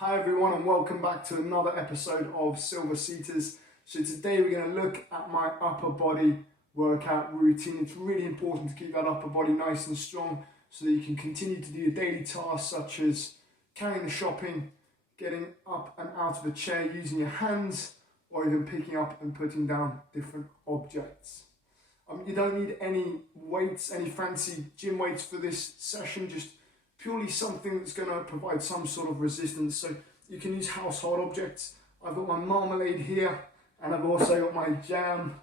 Hi everyone and welcome back to another episode of Silver Seaters. So today we're going to look at my upper body workout routine. It's really important to keep that upper body nice and strong so that you can continue to do your daily tasks such as carrying the shopping, getting up and out of a chair using your hands, or even picking up and putting down different objects. You don't need any weights, any fancy gym weights for this session, just purely something that's going to provide some sort of resistance. So you can use household objects. I've got my marmalade here and I've also got my jam.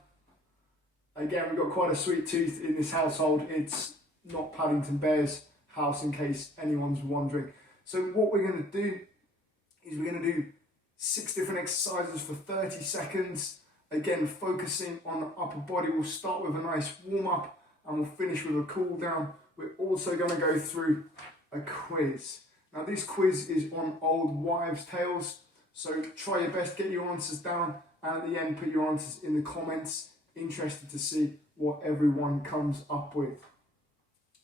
Again, we've got quite a sweet tooth in this household. It's not Paddington Bear's house in case anyone's wondering. So what we're going to do is we're going to do 6 different exercises for 30 seconds. Again, focusing on the upper body. We'll start with a nice warm up and we'll finish with a cool down. We're also going to go through a quiz. Now this quiz is on old wives' tales, so try your best, get your answers down, and at the end put your answers in the comments. Interested to see what everyone comes up with.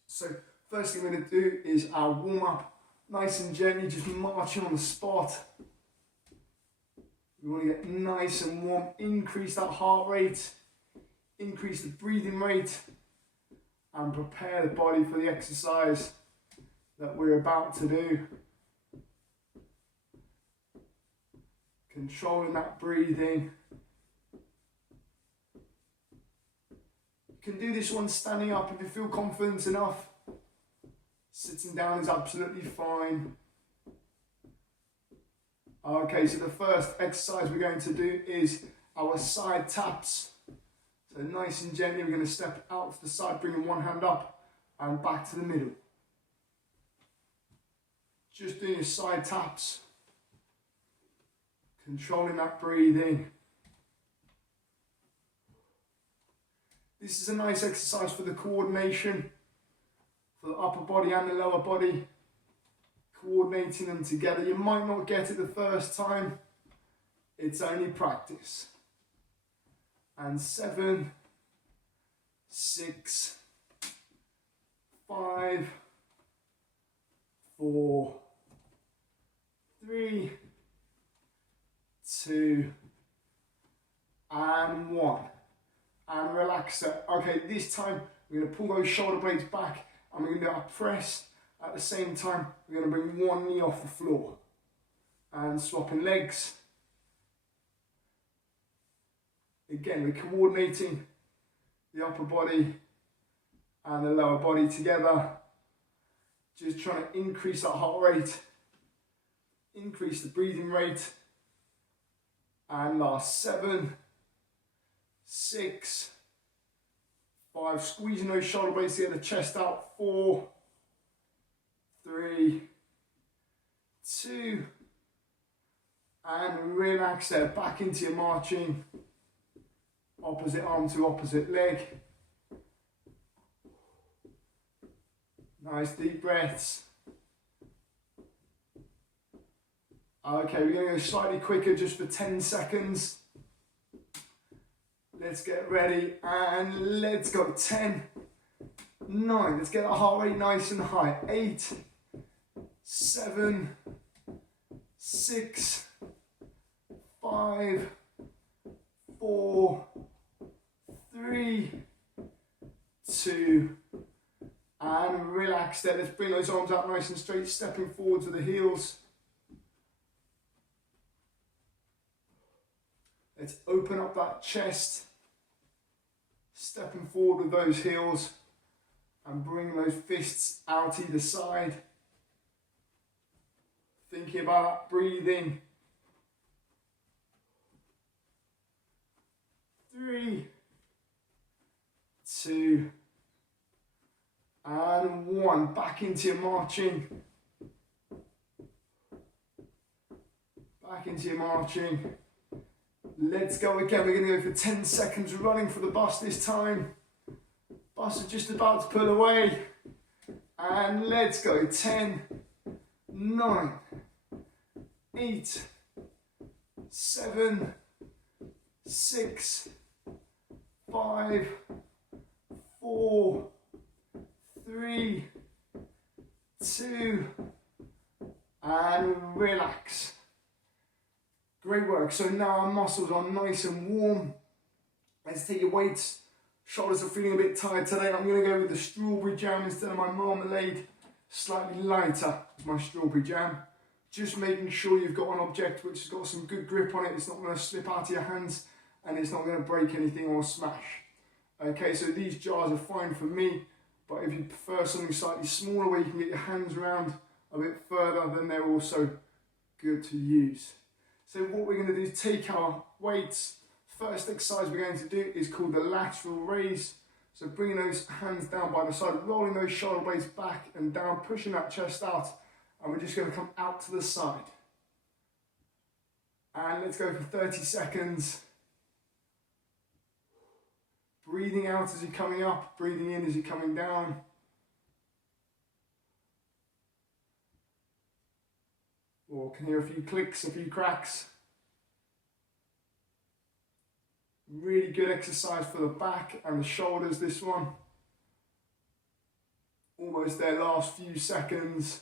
So first thing we're going to do is our warm up, nice and gently, just marching on the spot. We want to get nice and warm, increase that heart rate, increase the breathing rate, and prepare the body for the exercise that we're about to do. Controlling that breathing. You can do this one standing up if you feel confident enough. Sitting down is absolutely fine. Okay, so the first exercise we're going to do is our side taps. So nice and gently, we're going to step out to the side, bringing one hand up and back to the middle. Just doing your side taps. Controlling that breathing. This is a nice exercise for the coordination, for the upper body and the lower body. Coordinating them together. You might not get it the first time. It's only practice. And 7, 6, 5, 4, 3, 2, and 1. And relax it. Okay, this time we're going to pull those shoulder blades back and we're going to do a press. At the same time, we're going to bring one knee off the floor. And swapping legs. Again, we're coordinating the upper body and the lower body together. Just trying to increase that heart rate, increase the breathing rate. And last 7, 6, 5, squeezing those shoulder blades to get the chest out. 4, 3, 2, and relax there, back into your marching. Opposite arm to opposite leg. Nice deep breaths. Okay, we're going to go slightly quicker just for 10 seconds. Let's get ready and let's go. 10, 9, let's get our heart rate nice and high. 8, 7, 6, 5, 4, 3, 2, and relax there. Let's bring those arms out nice and straight, stepping forward to the heels. Let's open up that chest, stepping forward with those heels and bringing those fists out either side. Thinking about that breathing. 3, 2, and 1. Back into your marching. Back into your marching. Let's go again. We're going to go for 10 seconds running for the bus this time. Bus is just about to pull away. And let's go. 10, 9, 8, 7, 6, 5, 4, 3, 2, and relax. Great work. So now our muscles are nice and warm. Let's take your weights. Shoulders are feeling a bit tired today. I'm going to go with the strawberry jam instead of my marmalade. Slightly lighter is my strawberry jam. Just making sure you've got an object which has got some good grip on it. It's not going to slip out of your hands and it's not going to break anything or smash. Okay, so these jars are fine for me, but if you prefer something slightly smaller where you can get your hands around a bit further, then they're also good to use. So what we're going to do is take our weights. First exercise we're going to do is called the lateral raise. So bringing those hands down by the side, rolling those shoulder blades back and down, pushing that chest out, and we're just going to come out to the side. And let's go for 30 seconds. Breathing out as you're coming up, breathing in as you're coming down. Or can hear a few clicks, a few cracks. Really good exercise for the back and the shoulders, this one. Almost there, last few seconds.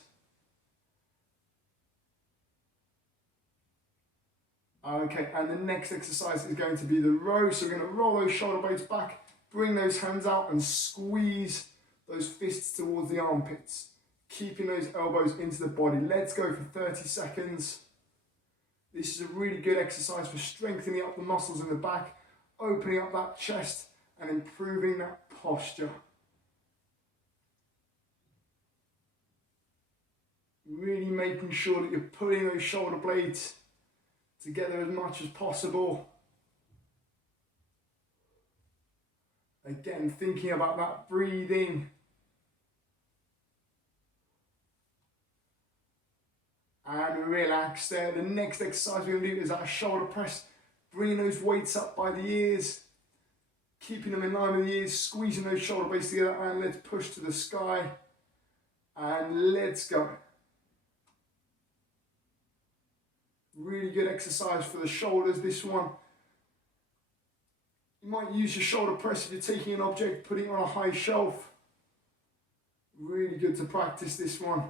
Okay, and the next exercise is going to be the row. So we're going to roll those shoulder blades back, bring those hands out and squeeze those fists towards the armpits. Keeping those elbows into the body. Let's go for 30 seconds. This is a really good exercise for strengthening up the muscles in the back, opening up that chest and improving that posture. Really making sure that you're pulling those shoulder blades together as much as possible. Again, thinking about that breathing. And relax there. The next exercise we're going to do is our shoulder press. Bringing those weights up by the ears. Keeping them in line with the ears. Squeezing those shoulder blades together. And let's push to the sky. And let's go. Really good exercise for the shoulders, this one. You might use your shoulder press if you're taking an object, putting it on a high shelf. Really good to practice this one.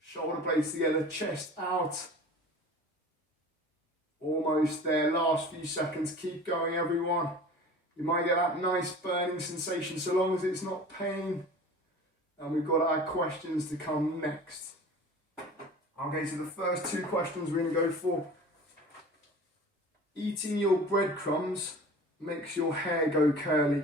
Shoulder blades together, chest out. Almost there, last few seconds, keep going everyone. You might get that nice burning sensation so long as it's not pain. And we've got our questions to come next. Okay, so the first two questions we're going to go for. Eating your breadcrumbs makes your hair go curly.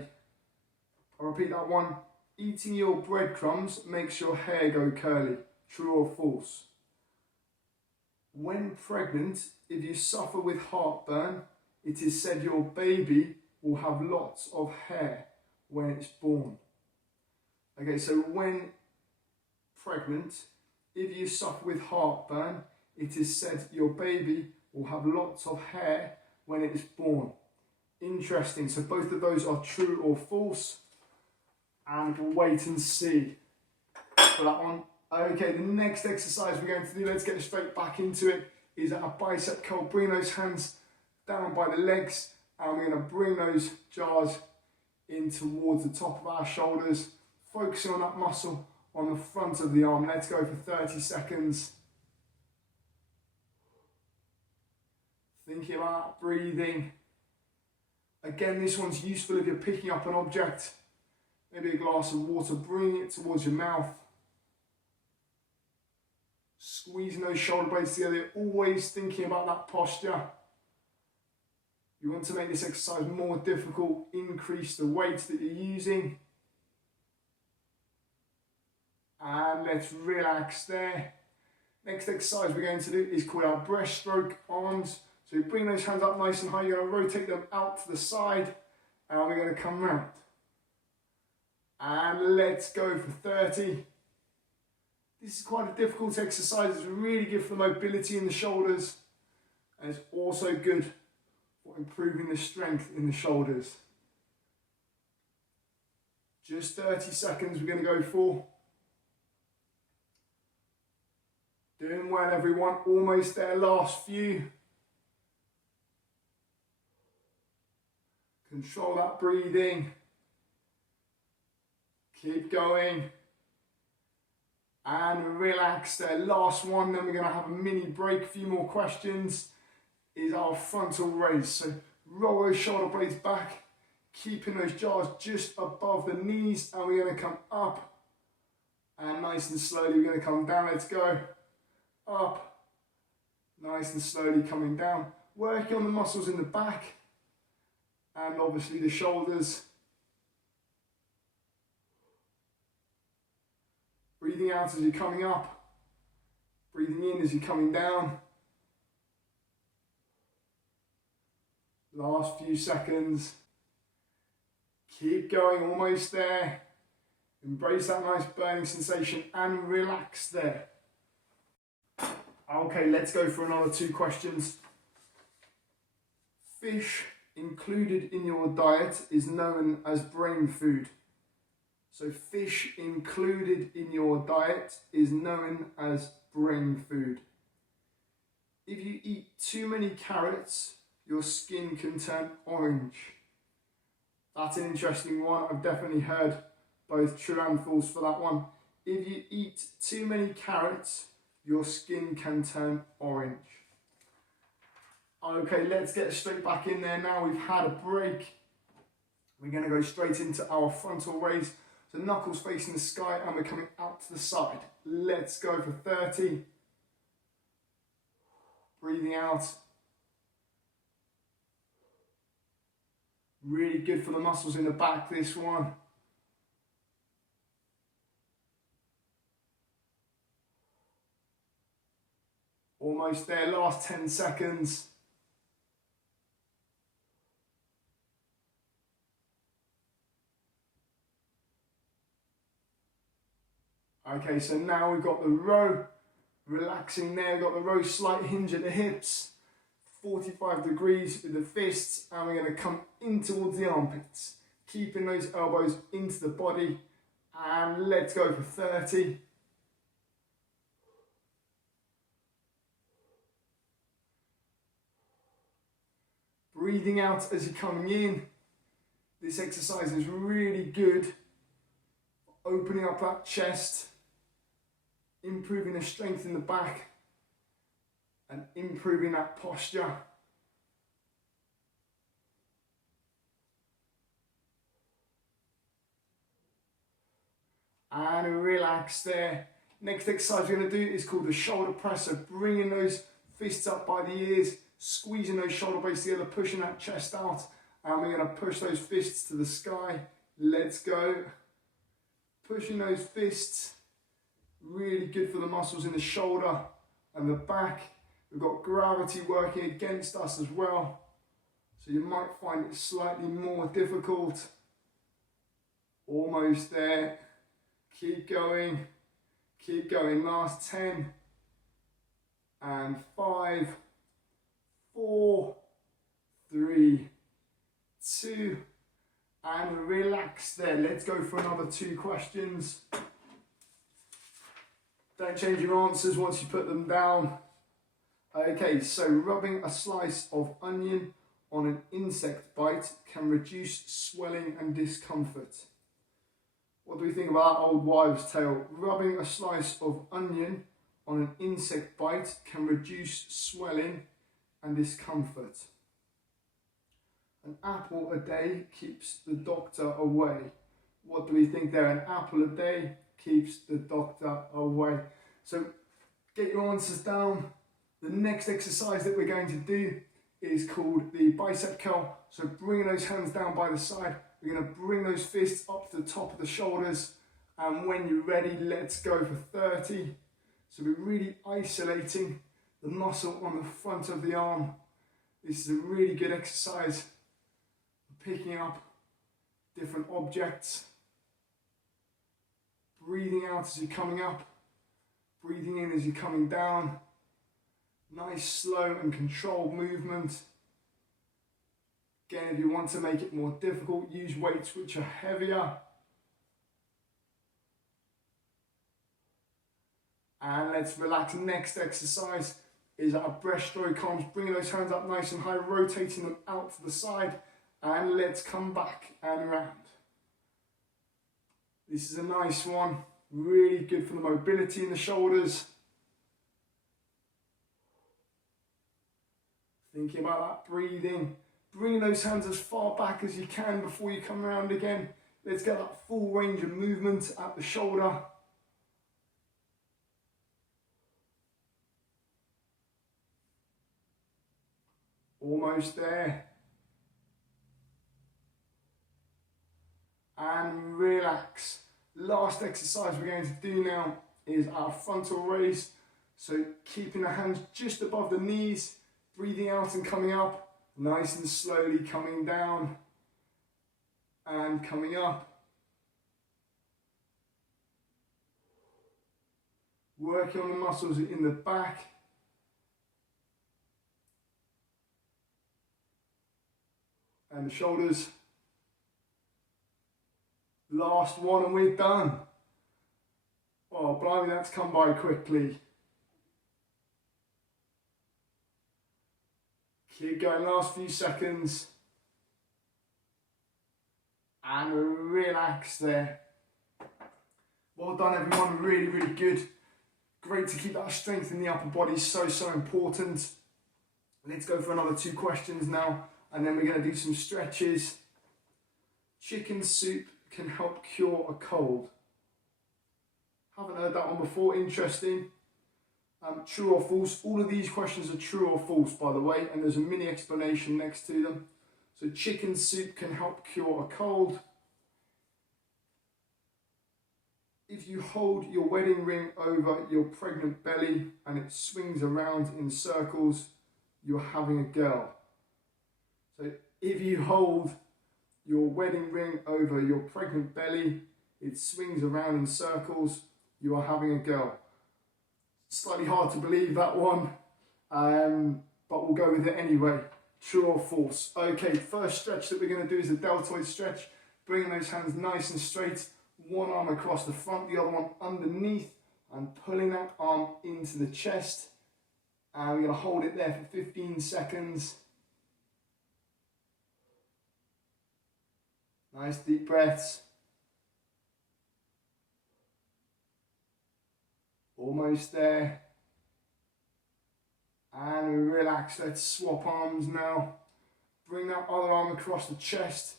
I'll repeat that one. Eating your breadcrumbs makes your hair go curly. True or false? When pregnant, if you suffer with heartburn, it is said your baby will have lots of hair when it's born. Okay, so when pregnant, if you suffer with heartburn, it is said your baby will have lots of hair when it is born. Interesting. So both of those are true or false. And we'll wait and see for that one. Okay, the next exercise we're going to do, let's get straight back into it, is our bicep curl. Bring those hands down by the legs and we're going to bring those jars in towards the top of our shoulders, focusing on that muscle on the front of the arm. Let's go for 30 seconds. Thinking about breathing. Again, this one's useful if you're picking up an object, maybe a glass of water, bring it towards your mouth. Squeezing those shoulder blades together, always thinking about that posture. You want to make this exercise more difficult, increase the weight that you're using. And let's relax there. Next exercise we're going to do is called our breaststroke arms. So you bring those hands up nice and high, you're going to rotate them out to the side and we're going to come round. And let's go for 30. This is quite a difficult exercise. It's really good for the mobility in the shoulders and it's also good for improving the strength in the shoulders. Just 30 seconds we're going to go for. Doing well everyone, almost there, last few. Control that breathing. Keep going. And relax there. Last one, then we're going to have a mini break. A few more questions. Is our frontal raise. So roll those shoulder blades back, keeping those jaws just above the knees, and we're going to come up, and nice and slowly we're going to come down. Let's go. Up, nice and slowly coming down. Working on the muscles in the back, and obviously the shoulders. Breathing out as you're coming up, breathing in as you're coming down. Last few seconds. Keep going, almost there. Embrace that nice burning sensation and relax there. Okay, let's go for another 2 questions. Fish included in your diet is known as brain food. So fish included in your diet is known as brain food. If you eat too many carrots, your skin can turn orange. That's an interesting one. I've definitely heard both true and false for that one. If you eat too many carrots, your skin can turn orange. Okay, let's get straight back in there now. We've had a break. We're going to go straight into our frontal raise. So knuckles facing the sky, and we're coming out to the side. Let's go for 30. Breathing out. Really good for the muscles in the back, this one. Almost there, last 10 seconds. Okay, so now we've got the row, relaxing there, we've got the row, slight hinge at the hips. 45 degrees with the fists, and we're going to come in towards the armpits, keeping those elbows into the body, and let's go for 30. Breathing out as you're coming in. This exercise is really good for opening up that chest, improving the strength in the back, and improving that posture. And relax there. Next exercise we're going to do is called the shoulder press. So bringing those fists up by the ears, squeezing those shoulder blades together, pushing that chest out. And we're going to push those fists to the sky. Let's go. Pushing those fists. Really good for the muscles in the shoulder and the back. We've got gravity working against us as well, so you might find it slightly more difficult. Almost there. Keep going. Keep going. Last 10. And 5, 4, 3, 2. And relax there. Let's go for another 2 questions. Don't change your answers once you put them down. Okay, so rubbing a slice of onion on an insect bite can reduce swelling and discomfort. What do we think about that old wives' tale? Rubbing a slice of onion on an insect bite can reduce swelling and discomfort. An apple a day keeps the doctor away. What do we think there? An apple a day keeps the doctor away. So get your answers down. The next exercise that we're going to do is called the bicep curl. So bringing those hands down by the side, we're going to bring those fists up to the top of the shoulders, and when you're ready, let's go for 30. So we're really isolating the muscle on the front of the arm. This is a really good exercise for picking up different objects. Breathing out as you're coming up, breathing in as you're coming down. Nice, slow and controlled movement. Again, if you want to make it more difficult, use weights which are heavier. And let's relax. Next exercise is our breaststroke arms. Bringing those hands up nice and high, rotating them out to the side. And let's come back and round. This is a nice one. Really good for the mobility in the shoulders. Thinking about that breathing. Bring those hands as far back as you can before you come around again. Let's get that full range of movement at the shoulder. Almost there. And relax. Last exercise we're going to do now is our frontal raise. So keeping the hands just above the knees, breathing out and coming up, nice and slowly coming down and coming up. Working on the muscles in the back. And the shoulders. Last one and we're done. Oh, blimey, that's come by quickly. Keep going, last few seconds. And relax there. Well done, everyone, really, really good. Great to keep that strength in the upper body, so important. Let's go for another 2 questions now, and then we're going to do some stretches. Chicken soup can help cure a cold. Haven't heard that one before, interesting. True or false? All of these questions are true or false, by the way, and there's a mini explanation next to them. So chicken soup can help cure a cold. If you hold your wedding ring over your pregnant belly and it swings around in circles, you're having a girl. So if you hold your wedding ring over your pregnant belly, it swings around in circles, you are having a girl. Slightly hard to believe, that one, but we'll go with it anyway. True or false? Okay, first stretch that we're going to do is a deltoid stretch. Bringing those hands nice and straight, one arm across the front, the other one underneath, and pulling that arm into the chest. And we're going to hold it there for 15 seconds. Nice deep breaths. Almost there. And relax. Let's swap arms now. Bring that other arm across the chest,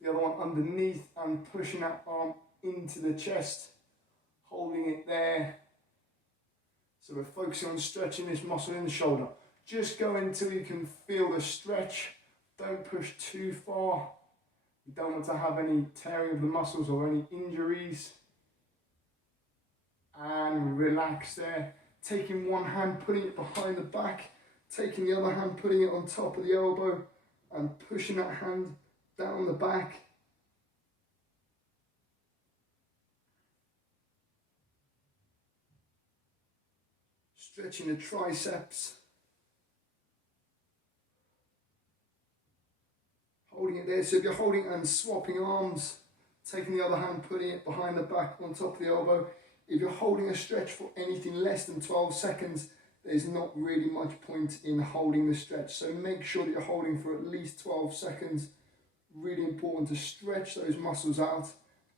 the other one underneath, and pushing that arm into the chest, holding it there. So we're focusing on stretching this muscle in the shoulder. Just go until you can feel the stretch. Don't push too far. You don't want to have any tearing of the muscles or any injuries. And relax there. Taking one hand, putting it behind the back, taking the other hand, putting it on top of the elbow, and pushing that hand down the back. Stretching the triceps. Holding it there. So if you're holding and swapping arms, taking the other hand, putting it behind the back on top of the elbow. If you're holding a stretch for anything less than 12 seconds, there's not really much point in holding the stretch. So make sure that you're holding for at least 12 seconds. Really important to stretch those muscles out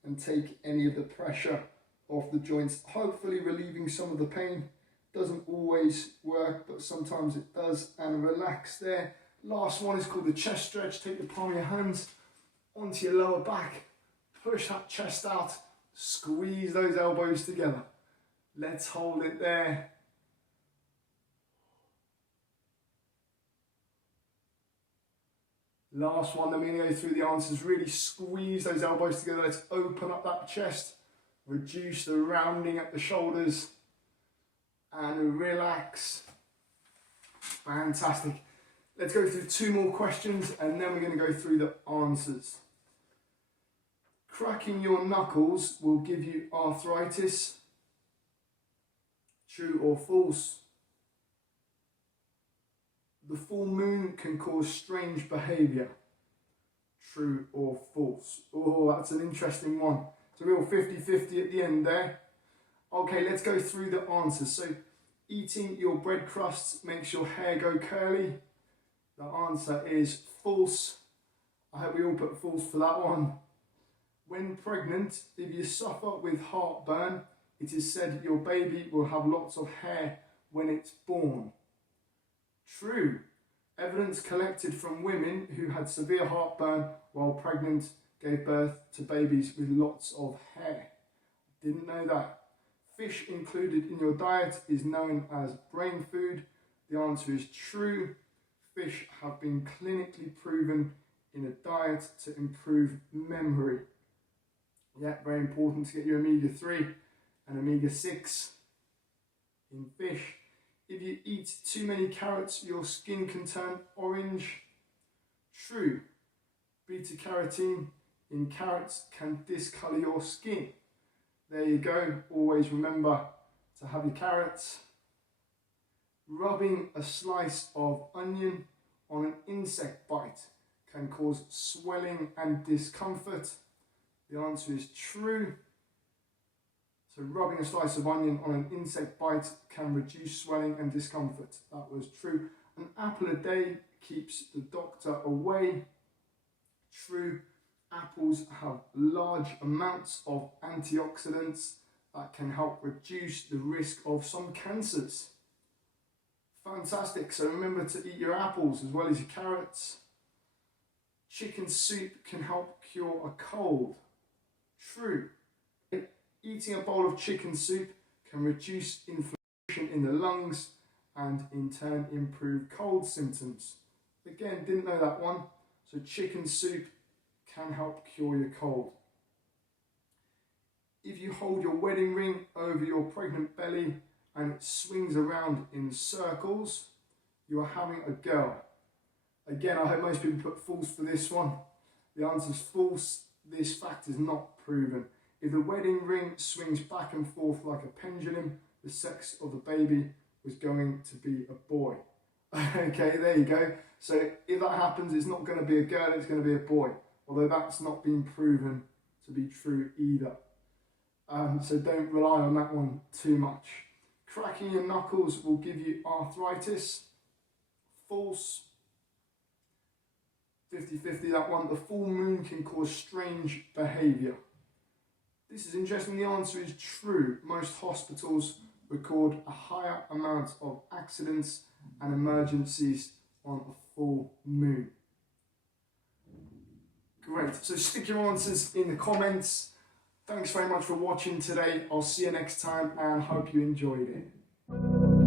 and take any of the pressure off the joints, hopefully relieving some of the pain. Doesn't always work, but sometimes it does. And relax there. Last one is called the chest stretch. Take the palm of your hands onto your lower back, push that chest out, squeeze those elbows together. Let's hold it there. Last one, then we're going to go through the answers. Really squeeze those elbows together. Let's open up that chest, reduce the rounding at the shoulders, and relax. Fantastic. Let's go through 2 more questions and then we're going to go through the answers. Cracking your knuckles will give you arthritis. True or false? The full moon can cause strange behaviour. True or false? Oh, that's an interesting one. It's a real 50-50 at the end there. Okay, let's go through the answers. So, eating your bread crusts makes your hair go curly. The answer is false. I hope we all put false for that one. When pregnant, if you suffer with heartburn, It is said your baby will have lots of hair when it's born. True. Evidence collected from women who had severe heartburn while pregnant gave birth to babies with lots of hair. Didn't know that. Fish included in your diet is known as brain food. The answer is true. Fish have been clinically proven in a diet to improve memory. Yeah, very important to get your omega-3 and omega-6 in fish. If you eat too many carrots, your skin can turn orange. True. Beta-carotene in carrots can discolour your skin. There you go. Always remember to have your carrots. Rubbing a slice of onion on an insect bite can cause swelling and discomfort. The answer is true. So rubbing a slice of onion on an insect bite can reduce swelling and discomfort. That was true. An apple a day keeps the doctor away. True. Apples have large amounts of antioxidants that can help reduce the risk of some cancers. Fantastic. So remember to eat your apples as well as your carrots. Chicken soup can help cure a cold. True. Eating a bowl of chicken soup can reduce inflammation in the lungs and in turn improve cold symptoms. Again, didn't know that one. So chicken soup can help cure your cold. If you hold your wedding ring over your pregnant belly and it swings around in circles, you are having a girl. Again, I hope most people put false for this one. The answer is false. This fact is not proven. If the wedding ring swings back and forth like a pendulum, the sex of the baby was going to be a boy. Okay, there you go. So if that happens, it's not going to be a girl, it's going to be a boy. Although that's not been proven to be true either. So don't rely on that one too much. Cracking your knuckles will give you arthritis. False. 50-50 that one. The full moon can cause strange behaviour. This is interesting. The answer is true. Most hospitals record a higher amount of accidents and emergencies on a full moon. Great. So stick your answers in the comments. Thanks very much for watching today. I'll see you next time and hope you enjoyed it.